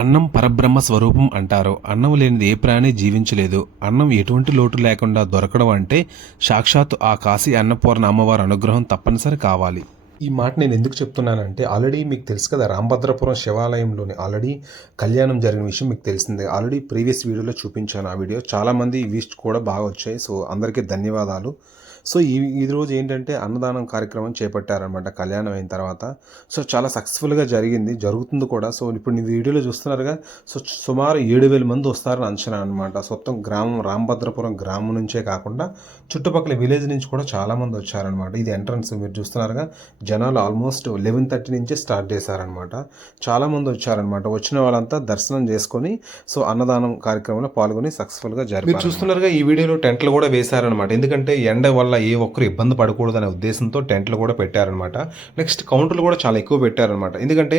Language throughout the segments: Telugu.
అన్నం పరబ్రహ్మ స్వరూపం అంటారు. అన్నం లేనిది ఏ ప్రాణి జీవించలేదు. అన్నం ఎటువంటి లోటు లేకుండా దొరకడం అంటే సాక్షాత్తు ఆ కాశీ అన్నపూర్ణ అమ్మవారి అనుగ్రహం తప్పనిసరి కావాలి. ఈ మాట నేను ఎందుకు చెప్తున్నానంటే ఆల్రెడీ మీకు తెలుసు కదా, రామభద్రపురం శివాలయంలోని ఆల్రెడీ కళ్యాణం జరిగిన విషయం మీకు తెలిసిందే. ఆల్రెడీ ప్రీవియస్ వీడియోలో చూపించాను. ఆ వీడియో చాలామంది వ్యూస్ కూడా బాగా వచ్చాయి. సో అందరికీ ధన్యవాదాలు. సో ఈ రోజు ఏంటంటే అన్నదానం కార్యక్రమం చేపట్టారనమాట కళ్యాణం అయిన తర్వాత. సో చాలా సక్సెస్ఫుల్గా జరుగుతుంది కూడా. సో ఇప్పుడు ఈ వీడియోలో చూస్తున్నారుగా, సో సుమారు 7,000 మంది వస్తారని అంచనా అనమాట. మొత్తం గ్రామం రామభద్రపురం గ్రామం నుంచే కాకుండా చుట్టుపక్కల విలేజ్ నుంచి కూడా చాలామంది వచ్చారనమాట. ఇది ఎంట్రన్స్ మీరు చూస్తున్నారుగా, జనాలు ఆల్మోస్ట్ 11:30 నుంచే స్టార్ట్ చేశారనమాట. చాలామంది వచ్చారనమాట. వచ్చిన వాళ్ళంతా దర్శనం చేసుకొని సో అన్నదానం కార్యక్రమంలో పాల్గొని సక్సెస్ఫుల్గా జరిపారు. మీరు చూస్తున్నారుగా ఈ వీడియోలో టెంట్లు కూడా వేశారనమాట. ఎందుకంటే ఎండ వల్ల ఏ ఒక్కరు ఇబ్బంది పడకూడదనే ఉద్దేశంతో టెంట్లు కూడా పెట్టారనమాట. నెక్స్ట్ కౌంటర్లు కూడా చాలా ఎక్కువ పెట్టారనమాట. ఎందుకంటే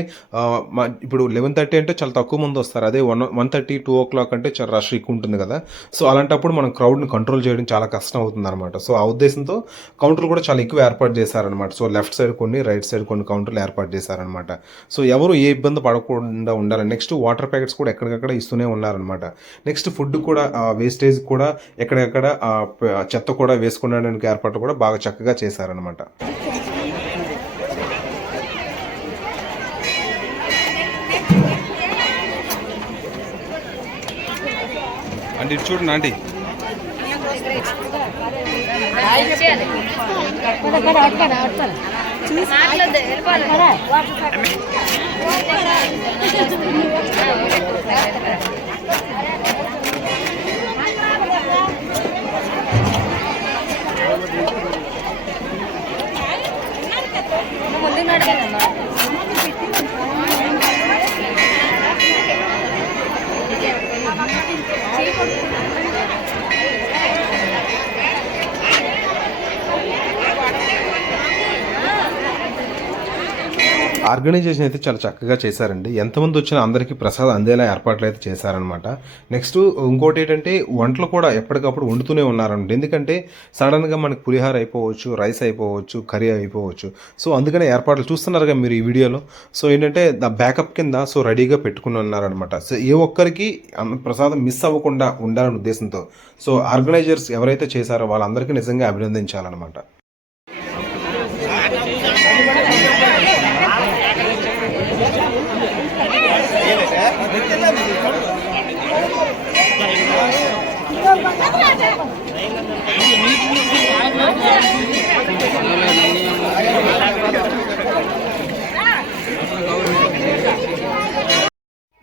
ఇప్పుడు 11:30 అంటే చాలా తక్కువ మంది వస్తారు. అదే 1:30, 2 o'clock అంటే చాలా రష్ ఎక్కువ ఉంటుంది కదా. సో అలాంటప్పుడు మనం క్రౌడ్ని కంట్రోల్ చేయడం చాలా కష్టం అవుతుంది అనమాట. సో ఆ ఉద్దేశంతో కౌంటర్లు కూడా చాలా ఎక్కువ ఏర్పాటు చేశారనమాట. సో లెఫ్ట్ సైడ్ కొన్ని, రైట్ సైడ్ కొన్ని కౌంటర్లు ఏర్పాటు చేశారనమాట. సో ఎవరు ఏ ఇబ్బంది పడకుండా ఉండాలి. నెక్స్ట్ వాటర్ ప్యాకెట్స్ కూడా ఎక్కడికక్కడ ఇస్తూనే ఉన్నారనమాట. నెక్స్ట్ ఫుడ్ కూడా వేస్టేజ్ కూడా ఎక్కడెక్కడ చెత్త కూడా వేసుకునడానికి ఏర్పాట్లు కూడా బాగా చక్కగా చేశారనమాట. అంటే ఇటు చూడండి ఆంటీ, ఆర్గనైజేషన్ అయితే చాలా చక్కగా చేశారండి. ఎంతమంది వచ్చినా అందరికీ ప్రసాదం అందేలా ఏర్పాట్లు అయితే చేశారనమాట. నెక్స్ట్ ఇంకోటి ఏంటంటే వంటలు కూడా ఎప్పటికప్పుడు వండుతూనే ఉన్నారండి. ఎందుకంటే సడన్గా మనకి పులిహార అయిపోవచ్చు, రైస్ అయిపోవచ్చు, కర్రీ అయిపోవచ్చు. సో అందుకనే ఏర్పాట్లు చూస్తున్నారుగా మీరు ఈ వీడియోలో. సో ఏంటంటే బ్యాకప్ కింద సో రెడీగా పెట్టుకుని ఉన్నారనమాట. సో ఏ ఒక్కరికి ప్రసాదం మిస్ అవ్వకుండా ఉండాలనే ఉద్దేశంతో సో ఆర్గనైజర్స్ ఎవరైతే చేశారో వాళ్ళందరికీ నిజంగా అభినందించాలన్నమాట.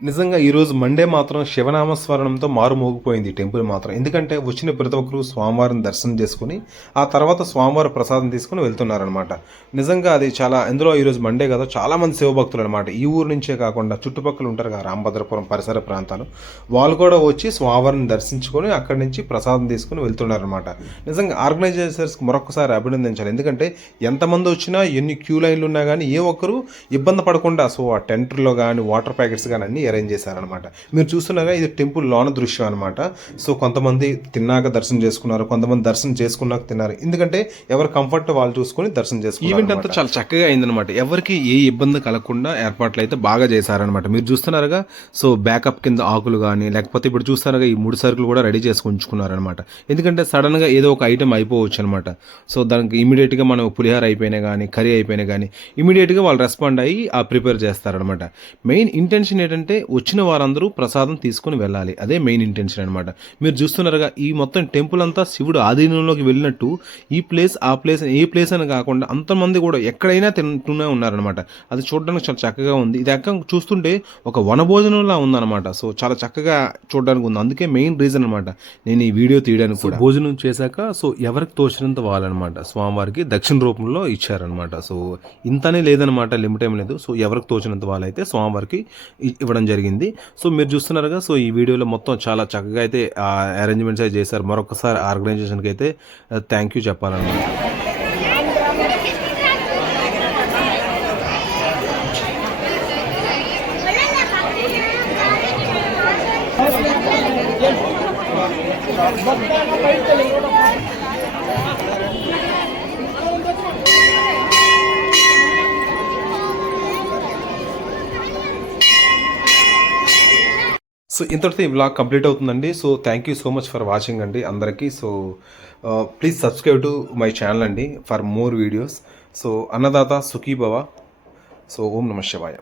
నిజంగా ఈరోజు మండే మాత్రం శివనామస్మరణంతో మారుమోగిపోయింది టెంపుల్ మాత్రం. ఎందుకంటే వచ్చిన ప్రతి ఒక్కరు స్వామివారిని దర్శనం చేసుకుని ఆ తర్వాత స్వామివారి ప్రసాదం తీసుకుని వెళ్తున్నారనమాట. నిజంగా అది చాలా, ఇందులో ఈరోజు మండే కదా, చాలామంది శివభక్తులు అనమాట. ఈ ఊరు నుంచే కాకుండా చుట్టుపక్కల ఉంటారు కదా రామభద్రపురం పరిసర ప్రాంతాలు, వాళ్ళు కూడా వచ్చి స్వామివారిని దర్శించుకొని అక్కడి నుంచి ప్రసాదం తీసుకుని వెళ్తున్నారనమాట. నిజంగా ఆర్గనైజేషన్స్కి మరొకసారి అభినందించాలి. ఎందుకంటే ఎంతమంది వచ్చినా ఎన్ని క్యూ లైన్లు ఉన్నా కానీ ఏ ఒక్కరు ఇబ్బంది పడకుండా సో ఆ టెంట్లో కానీ వాటర్ ప్యాకెట్స్ కానీ అన్నీ అరేంజ్ చేశారనమాట. మీరు చూస్తున్నాగా ఇది టెంపుల్ లోన దృశ్యం అనమాట. సో కొంతమంది తిన్నాక దర్శనం చేసుకున్నారు, కొంతమంది దర్శనం చేసుకున్నాక తిన్నారు. ఎందుకంటే ఎవరు కంఫర్ట్ వాళ్ళు చూసుకుని దర్శనం చేసుకున్నారు. ఈవెంట్ అంతా చాలా చక్కగా అయిందనమాట. ఎవరికి ఏ ఇబ్బంది కలగకుండా ఏర్పాట్లు అయితే బాగా చేశారనమాట. మీరు చూస్తున్నారుగా, సో బ్యాకప్ కింద ఆకులు కానీ, లేకపోతే ఇప్పుడు చూస్తున్నారుగా ఈ 3 సరుకులు కూడా రెడీ చేసి ఉంచుకున్నారనమాట. ఎందుకంటే సడన్గా ఏదో ఒక ఐటెం అయిపోవచ్చు అనమాట. సో దానికి ఇమీడియట్గా మనం పులిహార అయిపోయినా కానీ, కర్రీ అయిపోయినా కానీ ఇమీడియట్గా వాళ్ళు రెస్పాండ్ అయ్యి ప్రిపేర్ చేస్తారనమాట. మెయిన్ ఇంటెన్షన్ ఏంటంటే వచ్చిన వారందరూ ప్రసాదం తీసుకుని వెళ్ళాలి. అదే మెయిన్ ఇంటెన్షన్ అనమాట. మీరు చూస్తున్నారుగా ఈ మొత్తం టెంపుల్ అంతా శివుడు ఆధీనంలోకి వెళ్ళినట్టు ఈ ప్లేస్ ఆ ప్లేస్ ఏ ప్లేస్ అని కాకుండా అంతమంది కూడా ఎక్కడైనా తింటూనే ఉన్నారనమాట. అది చూడడానికి చాలా చక్కగా ఉంది. ఇది ఎక్కడ చూస్తుంటే ఒక వనభోజనంలా ఉందన్నమాట. సో చాలా చక్కగా చూడడానికి ఉంది. అందుకే మెయిన్ రీజన్ అనమాట నేను ఈ వీడియో తీయడానికి కూడా. భోజనం చేశాక సో ఎవరికి తోచినంత వాళ్ళనమాట స్వామివారికి దక్షిణ రూపంలో ఇచ్చారనమాట. సో ఇంతనే లేదనమాట, లిమిట్ ఏం లేదు. సో ఎవరికి తోచినంత వాళ్ళైతే స్వామివారికి ఇవ్వడం జరిగింది. సో మీరు చూస్తున్నారుగా, సో ఈ వీడియోలో మొత్తం చాలా చక్కగా అయితే అరేంజ్మెంట్స్ అయితే చేశారు. మరొకసారి ఆర్గనైజేషన్కి అయితే థ్యాంక్ యూ చెప్పాలన్నమాట. సో ఇంతటితో ఈ వ్లాగ్ కంప్లీట్ అవుతుందండి. So thank you so much for watching అండి అందరికీ. So please subscribe to my channel అండి ఫర్ మోర్ వీడియోస్. సో అన్నదాత సుఖీభవ. సో ఓం నమ శివాయ.